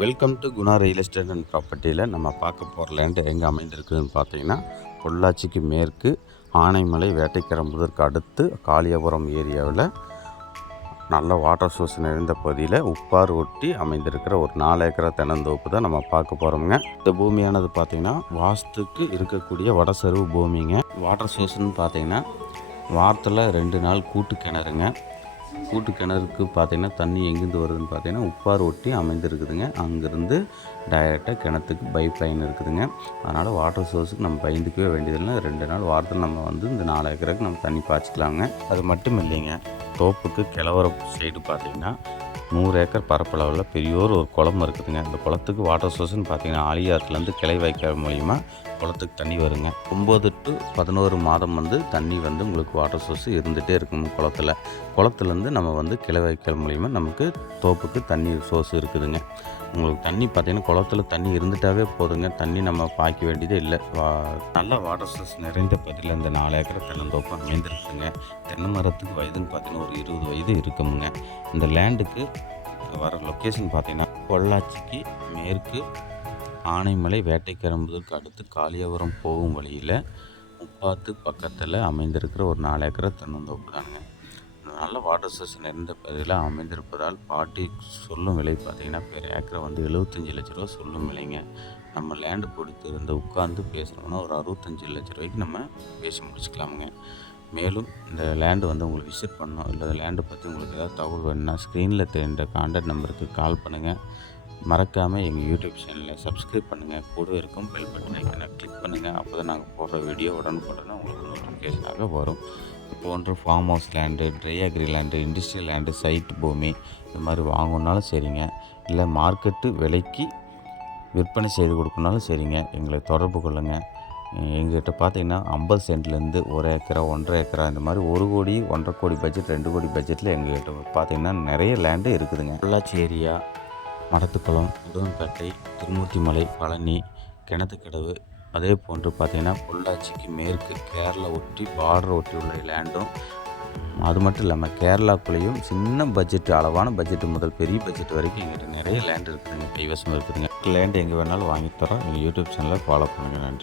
Welcome to Guna real estate and ப்ராப்பர்ட்டியில் நம்ம பார்க்க போகிற லேண்டு எங்கே அமைந்திருக்குதுன்னு பார்த்தீங்கன்னா பொள்ளாச்சிக்கு மேற்கு ஆனைமலை வேட்டைக்கரம்புதற்கு அடுத்து காளியாபுரம் ஏரியாவில் நல்ல வாட்டர் சோர்ஸ் நிறைந்த பகுதியில் உப்பார் ஒட்டி அமைந்திருக்கிற ஒரு நாலு ஏக்கரை தென்னந்தோப்பு தான் நம்ம பார்க்க போகிறோம்ங்க இந்த பூமியானது பார்த்திங்கன்னா வாஸ்துக்கு இருக்கக்கூடிய வடசருவு பூமிங்க. வாட்டர் சோர்ஸ்னு பார்த்தீங்கன்னா வாரத்தில் ரெண்டு நாள் கூட்டு கிணறுங்க. கூட்டு கிணறுக்கு பார்த்தீங்கன்னா தண்ணி எங்கேருந்து வருதுன்னு பார்த்தீங்கன்னா உப்பார் ஒட்டி அமைந்திருக்குதுங்க. அங்கேருந்து டைரெக்டாக கிணத்துக்கு பைப் லைன் இருக்குதுங்க. அதனால் வாட்டர் சோர்ஸுக்கு நம்ம பயந்துக்கவே வேண்டியதில்லை. ரெண்டு நாள் வாரத்தில் நம்ம வந்து இந்த நாலு ஏக்கருக்கு நம்ம தண்ணி பாய்ச்சிக்கலாங்க. அது மட்டும் இல்லைங்க. தோப்புக்கு கிளவர சைடு பார்த்திங்கன்னா நூறு ஏக்கர் பரப்பளவில் பெரியோர் ஒரு குளம் இருக்குதுங்க. இந்த குளத்துக்கு வாட்டர் சோர்ஸ்னு பார்த்தீங்கன்னா ஆலியாத்துலேருந்து கிளை வாய்க்கால் மூலிமா குளத்துக்கு தண்ணி வருங்க. ஒம்பது டு பதினோரு மாதம் வந்து தண்ணி வந்து உங்களுக்கு வாட்டர் சோர்ஸ் இருந்துகிட்டே இருக்கும் குளத்துல. குளத்துலேருந்து நம்ம வந்து கிளை வைக்க மூலிமா நமக்கு தோப்புக்கு தண்ணி சோர்ஸ் இருக்குதுங்க. உங்களுக்கு தண்ணி பார்த்தீங்கன்னா குளத்துல தண்ணி இருந்துட்டாவே போதுங்க. தண்ணி நம்ம பாய்க்க வேண்டியதே இல்லை. வா நல்ல வாட்டர் சோர்ஸ் நிறைந்த பகுதியில் இந்த நாலு ஏக்கர் தென்னந்தோப்பு அமைந்திருக்குதுங்க தென்னை மரத்துக்கு வயதுன்னு பார்த்தீங்கன்னா ஒரு இருபது வயது இருக்குமுங்க. இந்த லேண்டுக்கு வர லொக்கேஷன் பார்த்தீங்கன்னா பொள்ளாச்சிக்கு மேற்கு ஆனைமலை வேட்டைக்கரம்புதற்கு அடுத்து காளியாபுரம் போகும் வழியில் முப்பாத்து பக்கத்தில் அமைந்திருக்கிற ஒரு நாலு ஏக்கரை தென்னந்தோப்பு தாங்க நல்ல வாட்டர் சோர்ஸ் நிறைந்த பகுதியில் அமைந்திருப்பதால் பாட்டி சொல்லும் விலை பார்த்தீங்கன்னா பெர் ஏக்கரை வந்து எழுபத்தஞ்சி லட்ச ரூபா சொல்லும் விலைங்க. நம்ம லேண்டு கொடுத்து இருந்த உட்காந்து பேசுகிறோம்னா ஒரு அறுபத்தஞ்சி லட்ச ரூபாய்க்கு நம்ம பேசி முடிச்சுக்கலாமுங்க. மேலும் இந்த லேண்டு வந்து உங்களுக்கு விசிட் பண்ணோம் இல்லை லேண்டை பற்றி உங்களுக்கு ஏதாவது தகவல் வேணும்னா ஸ்க்ரீனில் தெரிந்த காண்டாக்ட் நம்பருக்கு கால் பண்ணுங்கள் மறக்காமல் எங்கள் யூடியூப் சேனலை சப்ஸ்கிரைப் பண்ணுங்கள் கூட இருக்கும் பெல் பட்டனை ஐக்கனை கிளிக் பண்ணுங்கள் அப்போ தான் நாங்கள் போடுற வீடியோ உடனுக்குடனே உங்களுக்கு நோட்டிஃபிகேஷனாக வரும். இப்போ போன்ற farm house land dry agri land industrial land site பூமி இது மாதிரி வாங்கணுன்னாலும் சரிங்க. இல்லை மார்க்கெட்டு விலைக்கு விற்பனை செய்து கொடுக்கணுனாலும் சரிங்க. எங்களை தொடர்பு கொள்ளுங்கள் எங்ககிட்ட பார்த்தீங்கன்னா ஐம்பது சென்ட்லேருந்து ஒரு ஏக்கரா ஒன்றரை ஏக்கரா இந்த மாதிரி ஒரு கோடி ஒன்றரை கோடி பட்ஜெட் ரெண்டு கோடி பட்ஜெட்டில் எங்ககிட்ட பார்த்தீங்கன்னா நிறைய லேண்டு இருக்குதுங்க. பொள்ளாச்சி ஏரியா மடத்துக்குளம் உடுவன்பேட்டை திருமூர்த்திமலை பழனி கிணத்துக்கடவு அதே போன்று பார்த்திங்கன்னா பொள்ளாச்சிக்கு மேற்கு கேரளா ஒட்டி பார்டர் ஒட்டி உள்ள லேண்டும் அது மட்டும் இல்லாமல் கேரளாக்குள்ளேயும் சின்ன பட்ஜெட் அளவான பட்ஜெட் முதல் பெரிய பட்ஜெட் வரைக்கும் எங்கிட்ட நிறைய லேண்ட் இருக்குதுங்க கைவசம் இருக்குதுங்க. லேண்ட் எங்கே வேணாலும் வாங்கி தரோம் எங்கள் யூடியூப் சேனலை ஃபாலோ பண்ணுங்கள் நன்றி.